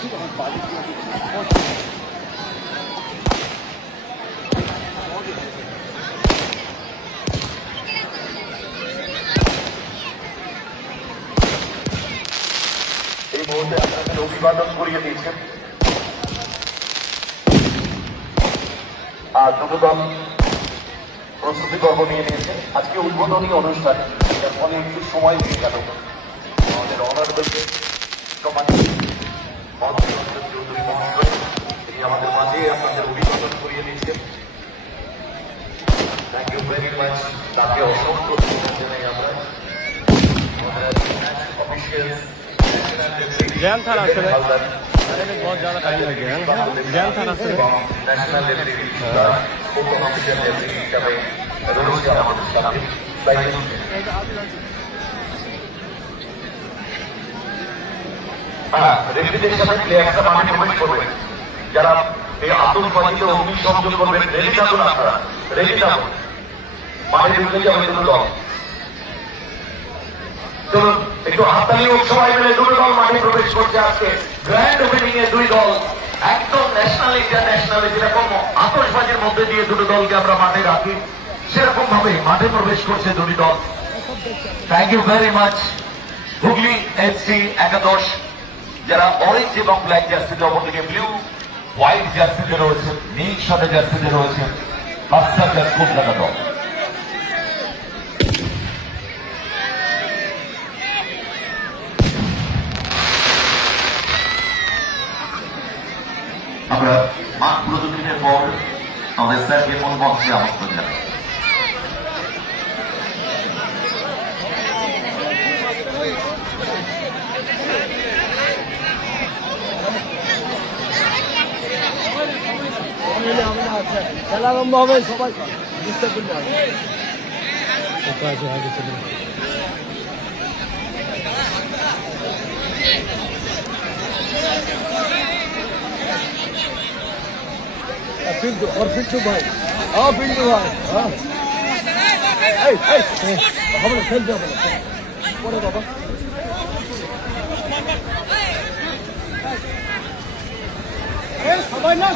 এই মুহূর্তে আপনাদের অভিবাদন করিয়ে দিয়েছেন আর দুটো দল প্রস্তুতি পর্ব নিয়ে নিয়েছেন। আজকে উদ্বোধনী অনুষ্ঠান, এর ফলে একটু সময় হয়ে গেল। আমাদের অনারেবল চৌধুরী মহাশয় তিনি আমাদের মাঝে আপনাদের অভিবাদন করিয়ে দিচ্ছেন। Thank you very much. তাকে অসংখ্য ধন্যবাদ জানাই আমরা। অফিসিয়াল ज्ञान था रास्ते में, अरे में बहुत ज़्यादा टाइम लग गया है। ज्ञान था रास्ते में। ন্যাশনাল লেভেলে অফিসিয়াল লেভেলে হিসাবে রয়েছে আমাদের সাথে। হ্যাঁ, রেফারিদের সাথে প্লেয়াররা মাঠে প্রবেশ করবেন। যারা এই আতঙ্কবাদীতে অগ্নিসংযোগ করবেন, রেডি থাকুন আপনারা, রেডি থাকুন। মাঠে ঢুকে যাবে দুটো দল। চলুন একটু হাততালি হোক সবাই মিলে। দুটো দল মাঠে প্রবেশ করছে আজকে গ্র্যান্ড ওপেনিং এ। দুই দল একদম ন্যাশনাল ইন্টারন্যাশনাল, যেরকম আতশবাজির মধ্যে দিয়ে দুটো দলকে আমরা মাঠে রাখি সেরকম ভাবে মাঠে প্রবেশ করছে দুটি দল। Thank you very much. Hooghly FC একাদশ যারা অরেঞ্জ এবং ব্ল্যাক জার্সিতে, অপরদিকে ব্লু হোয়াইট জার্সিতে রয়েছে, নীল সাদা জার্সিতে রয়েছে বাচ্চা কলকাতা দল। আমরা মাঠ প্রদক্ষিণের পর আমাদের স্যারকে মন মঞ্চে আমন্ত্রণ জানাই। খেলা আরম্ভ হবে, সবাই ডিস্টার্ব করতে হবে। पिंटू और पिंटू भाई, हाँ पिंटू भाई, हाँ हम लोग खेलते हैं बोले बाबा। सबाई ना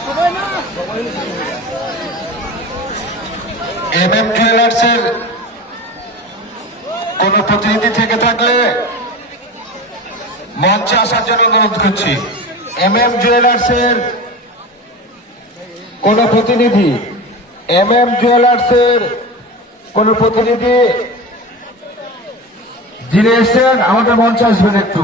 MM জুয়েলার্সের কোন প্রতিনিধি থেকে থাকলে মঞ্চে আসার জন্য অনুরোধ করছি। MM জুয়েলার্সের কোন প্রতিনিধি, MM জুয়েলার্সের কোন প্রতিনিধি যিনি এসেছেন আমাদের মঞ্চে আসবেন একটু।